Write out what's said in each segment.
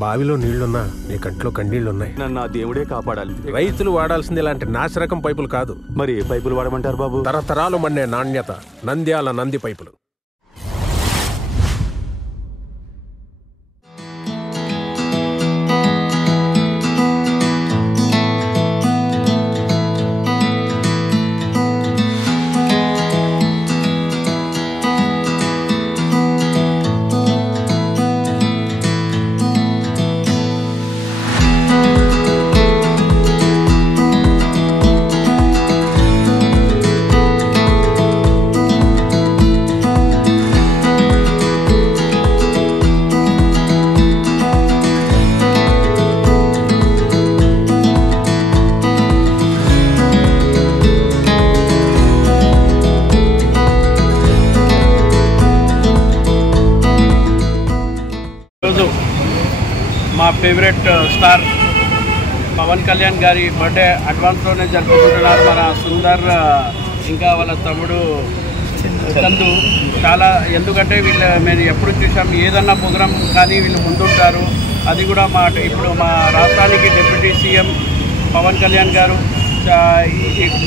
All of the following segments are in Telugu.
బావిలో నీళ్లున్నా నీ కంట్లో కన్నీళ్లున్నాయి. నన్ను ఆ దేవుడే కాపాడాలి. రైతులు వాడాల్సింది ఇలాంటి నాసిరకం పైపులు కాదు. మరి ఏ పైపులు వాడమంటారు బాబు? తరతరాలు మన్నే నాణ్యత నంద్యాల నంది పైపులు. మా ఫేవరెట్ స్టార్ పవన్ కళ్యాణ్ గారి బర్త్డే అడ్వాన్స్లోనే జరుపుకుంటున్నారు మన సుందర్ ఇంకా వాళ్ళ తమ్ముడు చందు. చాలా ఎందుకంటే మేము ఎప్పుడు చూసాం ఏదన్నా ప్రోగ్రాం కానీ వీళ్ళు ముందుంటారు. అది కూడా ఇప్పుడు మా రాష్ట్రానికి డిప్యూటీ సీఎం పవన్ కళ్యాణ్ గారు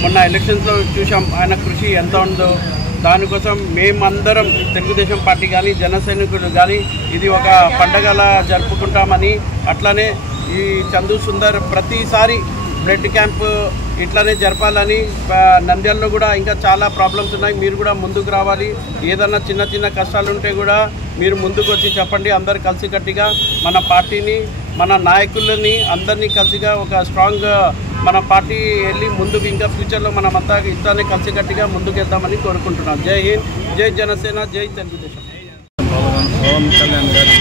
మొన్న ఎలక్షన్స్లో చూసాం ఆయన కృషి ఎంత ఉందో. దానికోసం మేమందరం తెలుగుదేశం పార్టీ కానీ జన సైనికులు కానీ ఇది ఒక పండగలా జరుపుకుంటామని, అట్లానే ఈ చందు సుందర్ ప్రతిసారి బ్లడ్ క్యాంప్ ఇట్లానే జరపాలని. నంద్యాలలో కూడా ఇంకా చాలా ప్రాబ్లమ్స్ ఉన్నాయి, మీరు కూడా ముందుకు రావాలి. ఏదన్నా చిన్న చిన్న కష్టాలు ఉంటే కూడా మీరు ముందుకు వచ్చి చెప్పండి. అందరు కలిసికట్టుగా మన పార్టీని మన నాయకులని అందరినీ కలిసిగా ఒక స్ట్రాంగ్ మన పార్టీ వెళ్ళి ముందుకు ఇంకా ఫ్యూచర్లో మనమంతా ఇట్లానే కలిసికట్టుగా ముందుకు వెళ్దామని కోరుకుంటున్నాం. జై హింద్, జై జనసేన, జై తెలుగుదేశం. పవన్ కళ్యాణ్ గారి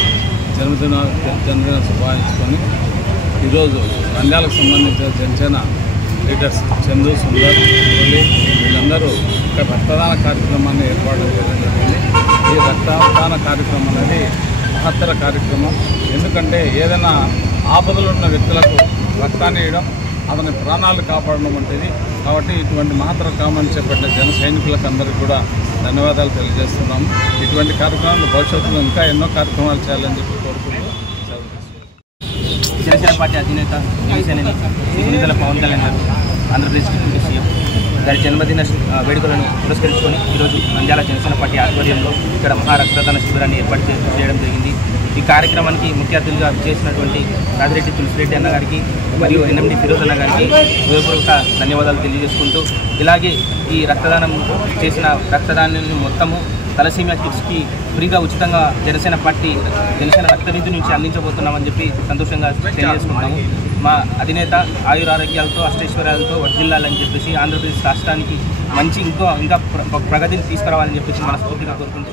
జన్మదిన శుభాకాంక్షలు. ఈరోజు నంద్యాలకు సంబంధించిన జనసేన లీడర్స్ చందు సుందర్ మురళి వీళ్ళందరూ ఇక్కడ రక్తదాన కార్యక్రమాన్ని ఏర్పాటు చేయడం జరిగింది. ఈ రక్తదాన కార్యక్రమం అనేది మహత్తర కార్యక్రమం. ఎందుకంటే ఏదైనా ఆపదలు ఉన్న వ్యక్తులకు రక్తాన్ని ఇవ్వడం, అతని ప్రాణాలు కాపాడడం వంటిది. కాబట్టి ఇటువంటి మహత్తర కామని చేపట్టిన జన సైనికులకు అందరికీ కూడా ధన్యవాదాలు తెలియజేస్తున్నాము. ఇటువంటి కార్యక్రమాలు భవిష్యత్తులో ఇంకా ఎన్నో కార్యక్రమాలు చేయాలని చెప్పి కోరుకుంటూ జనసేన పార్టీ అధినేత శ్రీనిధుల పవన్ కళ్యాణ్ గారు ఆంధ్రప్రదేశ్ డిప్యూటీ సీఎం గారి జన్మదిన వేడుకలను పురస్కరించుకొని ఈరోజు నంద్యాల జనసేన పార్టీ ఆధ్వర్యంలో ఇక్కడ మహారక్తదాన శిబిరాన్ని ఏర్పాటు చేయడం జరిగింది. ఈ కార్యక్రమానికి ముఖ్య అతిథులుగా చేసినటువంటి రాజిరెడ్డి తులసిరెడ్డి అన్న గారికి మరియు ఎన్ఎండి ఫిరోజ్ అన్న గారికి హృదయపూర్వక ధన్యవాదాలు తెలియజేసుకుంటూ, ఇలాగే ఈ రక్తదానం చేసిన రక్తదానాన్ని మొత్తము తలసీమియా కిడ్స్కి ఫ్రీగా ఉచితంగా జనసేన రక్త నిధి నుంచి అందించబోతున్నామని చెప్పి సంతోషంగా తెలియజేసుకుంటాము. మా అధినేత ఆయురారోగ్యాలతో అష్టైశ్వర్యాలతో వర్ధిల్లాలని చెప్పేసి ఆంధ్రప్రదేశ్ రాష్ట్రానికి మంచి ఇంకా ప్రగతిని తీసుకురావాలని చెప్పేసి మనస్ఫూర్తిగా కోరుకుంటూ